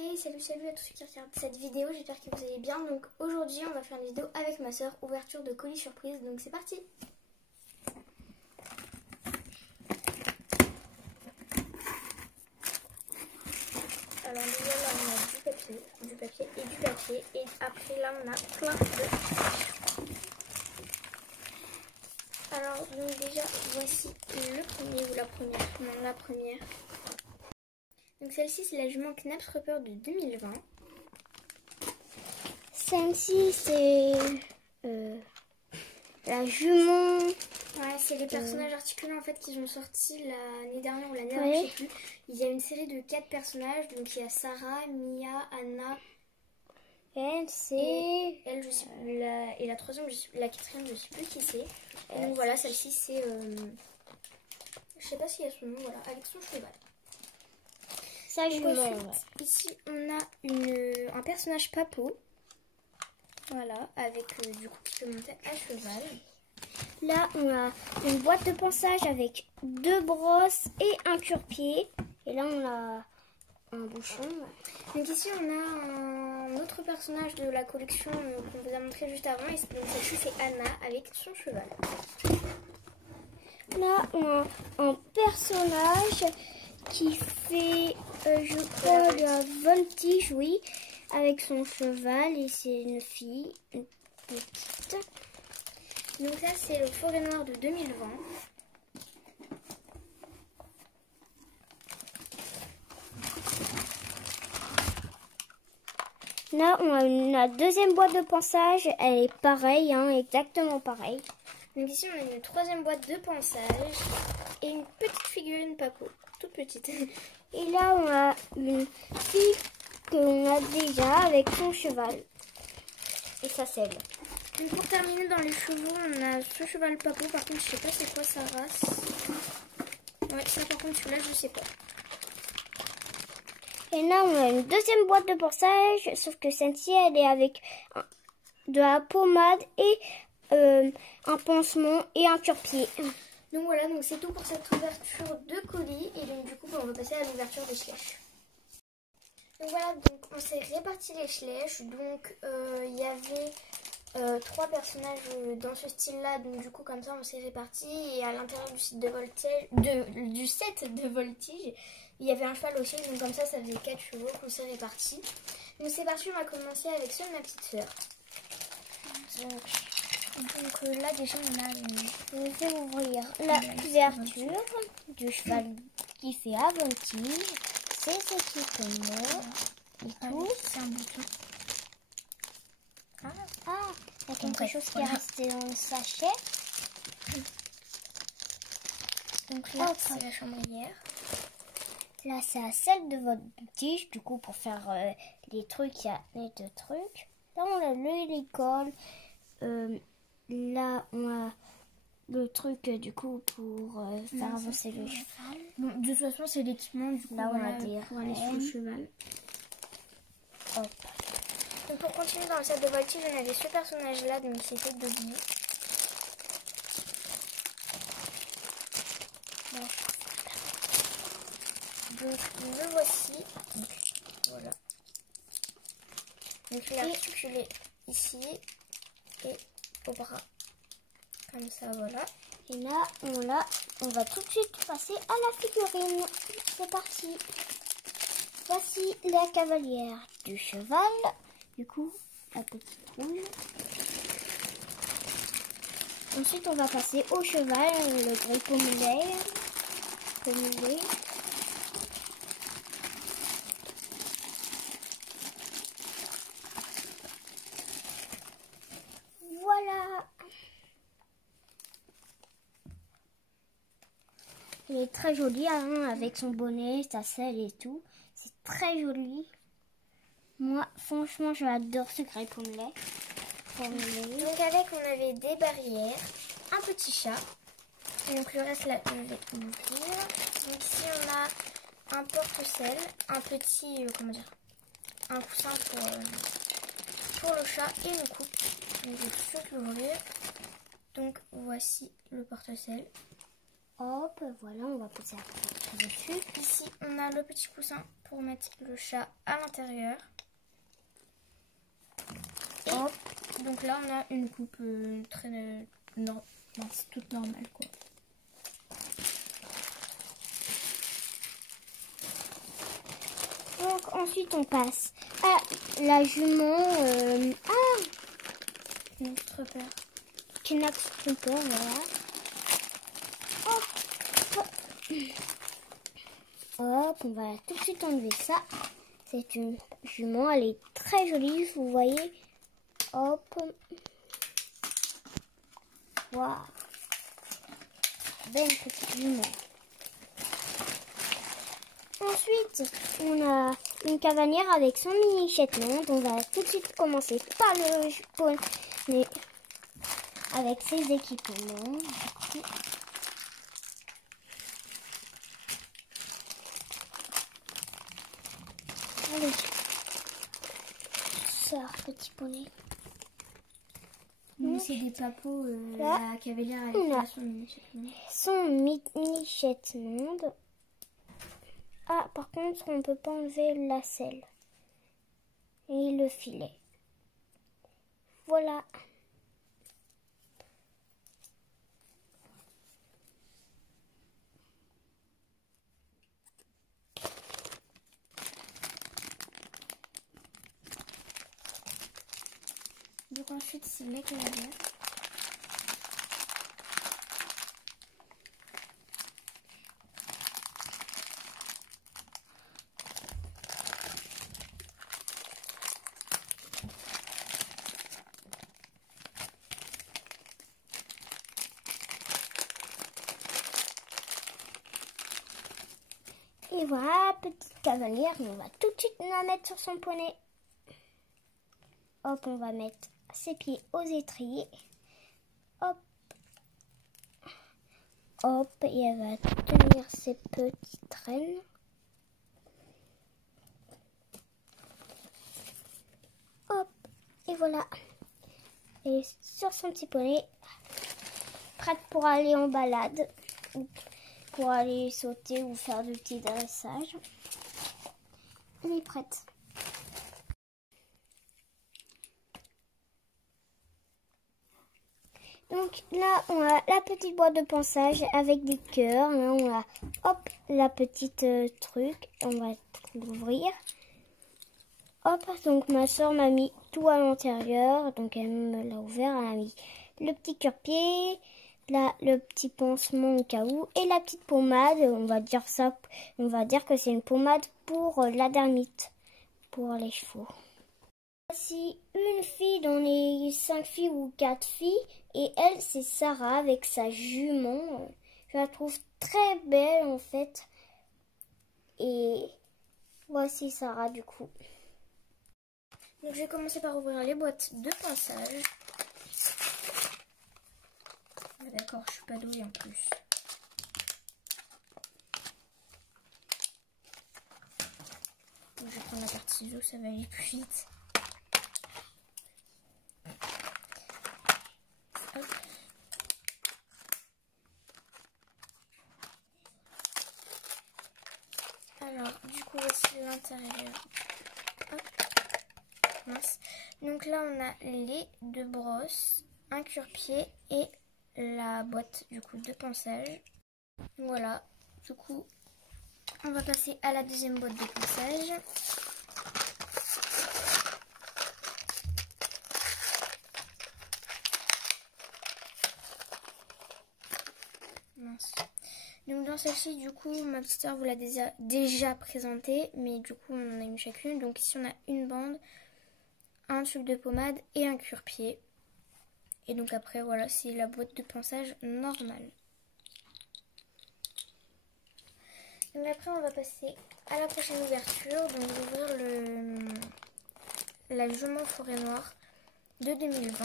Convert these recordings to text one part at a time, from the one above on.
Hey, salut à tous ceux qui regardent cette vidéo, j'espère que vous allez bien. Donc aujourd'hui on va faire une vidéo avec ma soeur, ouverture de colis surprise, donc c'est parti. Alors déjà là on a du papier et du papier, et après là on a plein de... Alors donc déjà voici le premier ou la première, non la première. Donc celle-ci c'est la jument Knapsrupper de 2020. Celle-ci c'est la jument. Ouais, c'est les personnages articulants en fait qui ont sorti l'année dernière ou l'année dernière, je sais plus. Il y a une série de 4 personnages, donc il y a Sarah, Mia, Anna. Elle c'est elle, je sais plus, et la troisième, la quatrième, je sais plus qui c'est. Et donc voilà, celle-ci c'est, je sais pas s'il y a son nom, voilà, avec son cheval. sa jument. Ensuite, ici on a un personnage Papo. Voilà, avec du coup qui peut monter à cheval. Là, on a une boîte de ponçage avec 2 brosses et un cure-pied. Et là, on a un bouchon. Donc ici, on a un autre personnage de la collection qu'on vous a montré juste avant. Et donc celle-ci, c'est Anna avec son cheval. Là, on a un personnage qui fait, je crois, la voltige, oui, avec son cheval. Et c'est une fille, une petite. Donc ça c'est le Forêt Noire de 2020. Là on a la deuxième boîte de ponçage, elle est pareille, hein, exactement pareille. Donc ici on a une troisième boîte de ponçage et une petite figurine Papo, toute petite. Et là on a une fille qu'on a déjà avec son cheval et sa selle. Donc pour terminer dans les chevaux, on a ce cheval Papo. Par contre, je sais pas c'est quoi sa race. Ouais, ça par contre, celui-là, je sais pas. Et là, on a une deuxième boîte de ponçage, sauf que celle-ci, elle est avec de la pommade et un pansement et un cure-pied. Donc voilà, donc c'est tout pour cette ouverture de colis. Et donc du coup, on va passer à l'ouverture des schleches. Donc voilà, donc on s'est réparti les schleches. Donc il y avait... 3 personnages dans ce style là, donc du coup comme ça on s'est répartis. Et à l'intérieur du set de voltige il y avait un cheval aussi, donc comme ça ça faisait 4 chevaux qu'on s'est répartis. Donc c'est parti, on va commencer avec ceux de ma petite soeur. Donc là déjà on a Je vais ouvrir la couverture du cheval qui fait à voltige, ses équipements et tout. C'est un bouton. Ah, il y a quelque chose qui est resté dans le sachet. Donc là, c'est la chambrière. Là, c'est la selle de votre tige, du coup, pour faire les trucs, il y a les 2 trucs. Là, on a l'hélicole. Là, on a le truc, du coup, pour faire avancer le cheval. Bon, de toute façon, c'est l'équipement, du coup, là, on a des pour aller sur le cheval. Hop. Donc pour continuer dans le set de voltige, on avait ce personnage là, donc c'était Dobby. Donc le voici. Donc, voilà. Donc il est articulé ici et au bras. Comme ça, voilà. Et là, on va tout de suite passer à la figurine. C'est parti. Voici la cavalière du cheval. Du coup, la petite roue. Ensuite, on va passer au cheval, le gris pommelé. Voilà. Il est très joli, hein, avec son bonnet, sa selle et tout. C'est très joli. Moi, franchement, j'adore ce gris pommelé. Donc avec, on avait des barrières, un petit chat. Et donc le reste là, je vais ouvrir. Donc ici on a un porte-selle, un petit, comment dire, un coussin pour le chat et une coupe. Donc je vais tout de suite l'ouvrir. Donc voici le porte-selle. Hop, voilà, on va poser la couverture. dessus. Ici, on a le petit coussin pour mettre le chat à l'intérieur. Et Hop. donc là, on a une coupe très c'est toute normale, quoi. Donc ensuite on passe à la jument Notre père. Knax Trooper, voilà. Hop, on va tout de suite enlever ça. C'est une jument, elle est très jolie, vous voyez. Hop. Waouh. Belle petite jument. Ensuite, on a une cavalière avec son mini Shetland. On va tout de suite commencer par le poney avec ses équipements. Allez, sors petit poney. Donc c'est des papeaux, là, la cavalière avec son mini Shetland. Son mini Shetland. Ah, par contre, on ne peut pas enlever la selle et le filet. Voilà. Donc ensuite, c'est les cavalières. Et voilà, petite cavalière, on va tout de suite la mettre sur son poney. Hop, on va mettre ses pieds aux étriers. Hop. Hop, et elle va tenir ses petites rênes. Hop, et voilà. Et sur son petit poney, prête pour aller en balade, ou pour aller sauter ou faire du petit dressage. Elle est prête. Donc là, on a la petite boîte de ponçage avec des cœurs. Là, on a hop, la petite truc. On va l'ouvrir. Hop, donc ma soeur m'a mis tout à l'intérieur. Donc elle me l'a ouvert. Elle a mis le petit cure-pied, là, le petit pansement au cas où. Et la petite pommade. On va dire que c'est une pommade pour la dermite, pour les chevaux. Voici une fille dans les 5 filles ou 4 filles. Et elle, c'est Sarah avec sa jument. Je la trouve très belle en fait. Et voici Sarah du coup. Donc je vais commencer par ouvrir les boîtes de ponçage. D'accord, je suis pas douée en plus. Donc, je vais prendre la carte ciseaux, ça va aller plus vite. Hop. Alors, du coup, voici l'intérieur. Hop. Mince. Donc là, on a les deux brosses, un cure-pied et la boîte du coup de ponçage. Voilà. Du coup, on va passer à la deuxième boîte de ponçage. Mince. Donc dans celle-ci, du coup, ma petite soeur vous l'a déjà présentée, mais du coup, on en a une chacune. Donc ici, on a une bande, un tube de pommade et un cure-pied. Et donc après, voilà, c'est la boîte de ponçage normale. Donc après, on va passer à la prochaine ouverture. Donc ouvrir la jument forêt noire de 2020.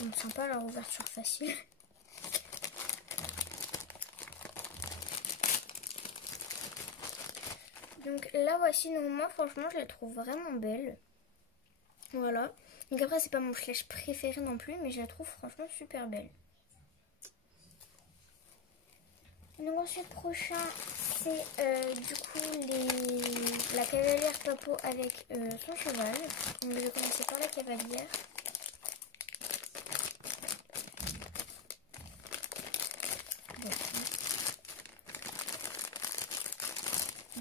On ne sent pas leur ouverture facile. Donc là voici, donc moi franchement je la trouve vraiment belle. Voilà. Donc après c'est pas mon flèche préféré non plus, mais je la trouve franchement super belle. Donc ensuite prochain c'est du coup la cavalière Papo avec son cheval. Donc je vais commencer par la cavalière.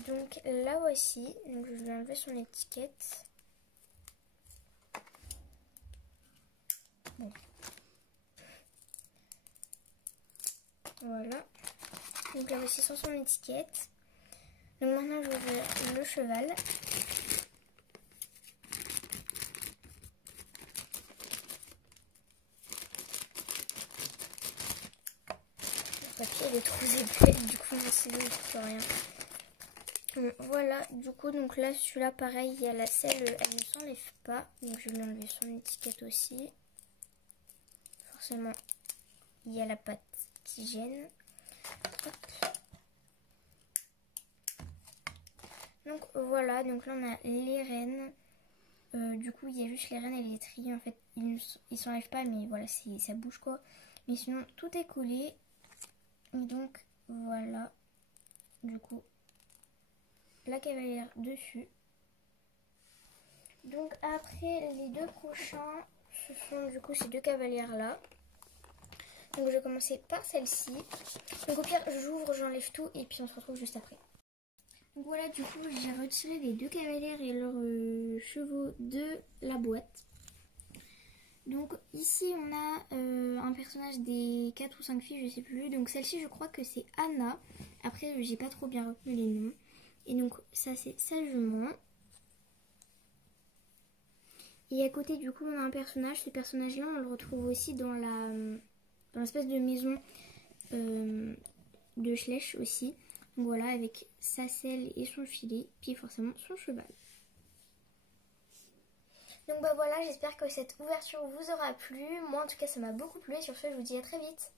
Donc la voici, donc je vais enlever son étiquette. Bon. Voilà. Donc la voici sans son étiquette. Donc maintenant je vais ouvrir le cheval. Le papier il est trop épais, du coup mon stylo ne fait rien. Voilà, du coup donc là celui-là pareil, il y a la selle, elle ne s'enlève pas. Donc je vais lui enlever son étiquette aussi. Forcément il y a la patte qui gêne. Hop. Donc voilà, donc là on a les rênes. Du coup il y a juste les rênes et les étriers en fait. Ils s'enlèvent pas mais voilà, ça bouge quoi. Mais sinon tout est collé. Et donc voilà, du coup la cavalière dessus. Donc après les deux prochains, ce sont du coup ces deux cavalières là. Donc je vais commencer par celle-ci. Donc au pire j'ouvre, j'enlève tout et puis on se retrouve juste après. Donc voilà, du coup j'ai retiré les deux cavalières et leurs chevaux de la boîte. Donc ici on a un personnage des 4 ou 5 filles, je sais plus. Donc celle-ci je crois que c'est Anna. Après j'ai pas trop bien retenu les noms. Et donc ça c'est sa jument. Et à côté du coup on a un personnage. Ce personnage là on le retrouve aussi dans l'espèce de maison de Schleich aussi. Donc voilà, avec sa selle et son filet, puis forcément son cheval. Donc bah voilà, j'espère que cette ouverture vous aura plu. Moi en tout cas ça m'a beaucoup plu et sur ce je vous dis à très vite.